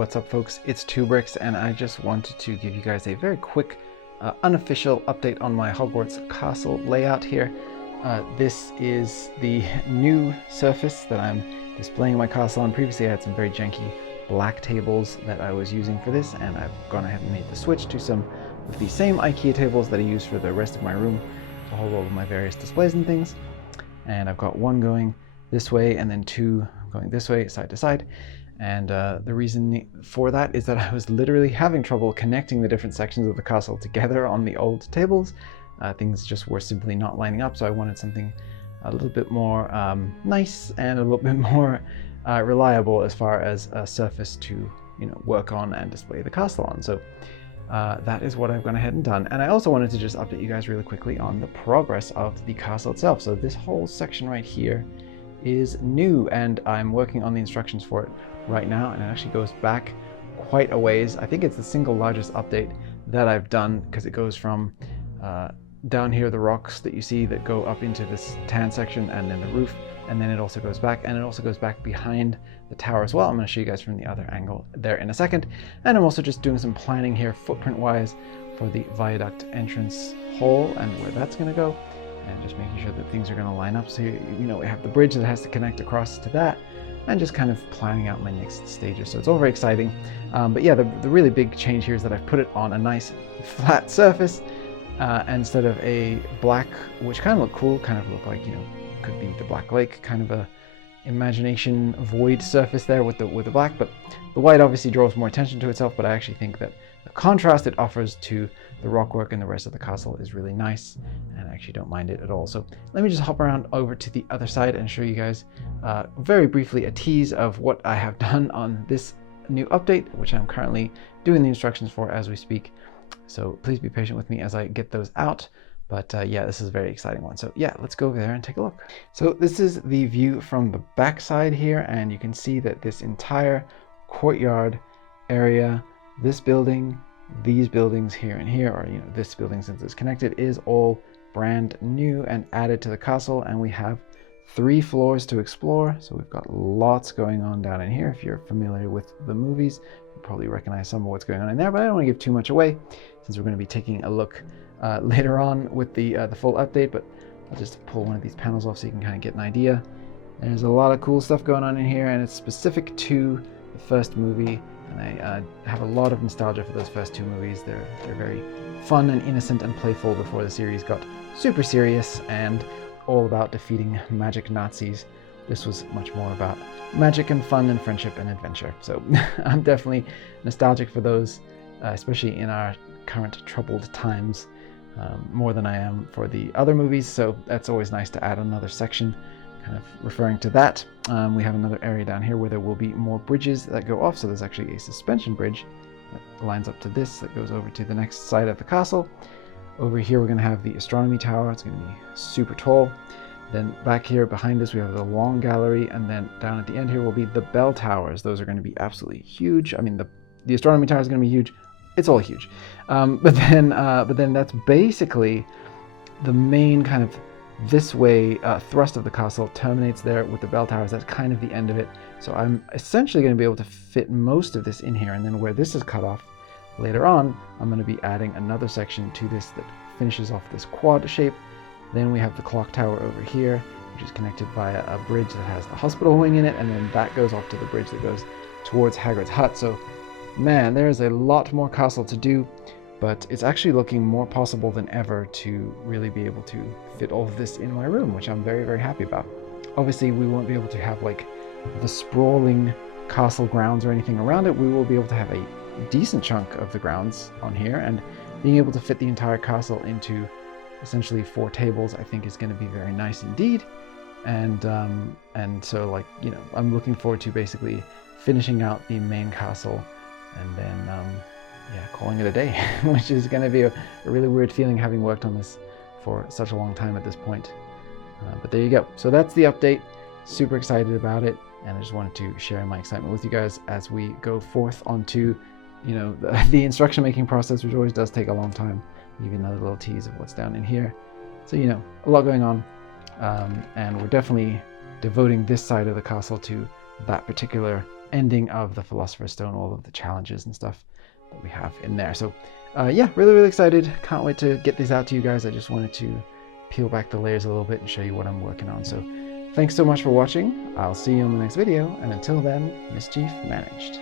what's up folks, it's 2Bricks and I just wanted to give you guys a very quick unofficial update on my Hogwarts castle layout here. This is the new surface that I'm displaying my castle on. Previously I had some very janky black tables that I was using for this, and I've gone ahead and made the switch to some of the same IKEA tables that I use for the rest of my room to hold all of my various displays and things. And I've got one going this way and then two going this way, side to side. And the reason for that is that I was literally having trouble connecting the different sections of the castle together on the old tables. Things just were simply not lining up, so I wanted something a little bit more nice and a little bit more reliable as far as a surface to work on and display the castle on. So that is what I've gone ahead and done. And I also wanted to just update you guys really quickly on the progress of the castle itself. So this whole section right here is new, and I'm working on the instructions for it right now, and it actually goes back quite a ways. I think it's the single largest update that I've done, because it goes from down here, the rocks that you see that go up into this tan section, and then the roof, and then it also goes back, and it also goes back behind the tower as well. I'm going to show you guys from the other angle there in a second. And I'm also just doing some planning here footprint wise for the viaduct entrance hole and where that's going to go, and just making sure that things are going to line up. So we have the bridge that has to connect across to that, and just kind of planning out my next stages. So it's all very exciting. But yeah, the really big change here is that I've put it on a nice flat surface instead of a black, which kind of looked cool, kind of looked like, could be the Black Lake, kind of a imagination void surface there with the black. But the white obviously draws more attention to itself, but I actually think that the contrast it offers to the rockwork and the rest of the castle is really nice, and I actually don't mind it at all. So let me just hop around over to the other side and show you guys very briefly a tease of what I have done on this new update, which I'm currently doing the instructions for as we speak. So please be patient with me as I get those out. But yeah, this is a very exciting one. So yeah, let's go over there and take a look. So this is the view from the back side here, and you can see that this entire courtyard area, this building, these buildings here and here, or this building, since it's connected, is all brand new and added to the castle. And we have 3 floors to explore, so we've got lots going on down in here. If you're familiar with the movies, you'll probably recognize some of what's going on in there, but I don't want to give too much away since we're going to be taking a look later on with the full update. But I'll just pull one of these panels off so you can kind of get an idea. There's a lot of cool stuff going on in here, and it's specific to the first movie, and I have a lot of nostalgia for those first 2 movies. They're very fun and innocent and playful before the series got super serious and all about defeating magic Nazis. This was much more about magic and fun and friendship and adventure. So I'm definitely nostalgic for those, especially in our current troubled times, more than I am for the other movies. So that's always nice to add another section kind of referring to that. We have another area down here where there will be more bridges that go off. So there's actually a suspension bridge that lines up to this that goes over to the next side of the castle. Over here we're going to have the astronomy tower. It's going to be super tall. Then back here behind us we have the long gallery, and then down at the end here will be the bell towers. Those are going to be absolutely huge. I mean, the astronomy tower is going to be huge. It's all huge. But then that's basically the main kind of this way thrust of the castle terminates there with the bell towers. That's kind of the end of it. So I'm essentially going to be able to fit most of this in here, and then where this is cut off later on, I'm going to be adding another section to this that finishes off this quad shape. Then we have the clock tower over here, which is connected via a bridge that has the hospital wing in it, and then that goes off to the bridge that goes towards Hagrid's hut. So man, there's a lot more castle to do, but it's actually looking more possible than ever to really be able to fit all of this in my room, which I'm very, very happy about. Obviously, we won't be able to have like the sprawling castle grounds or anything around it. We will be able to have a decent chunk of the grounds on here, and being able to fit the entire castle into essentially 4 tables, I think is going to be very nice indeed. And so, like, I'm looking forward to basically finishing out the main castle and then yeah, calling it a day, which is going to be a really weird feeling having worked on this for such a long time at this point. But there you go. So that's the update. Super excited about it, and I just wanted to share my excitement with you guys as we go forth onto the instruction making process, which always does take a long time. Even another little tease of what's down in here. So a lot going on, and we're definitely devoting this side of the castle to that particular ending of the Philosopher's Stone, all of the challenges and stuff that we have in there. So yeah, really excited. Can't wait to get these out to you guys. I just wanted to peel back the layers a little bit and show you what I'm working on. So thanks so much for watching. I'll see you in the next video, and until then, Mischief managed.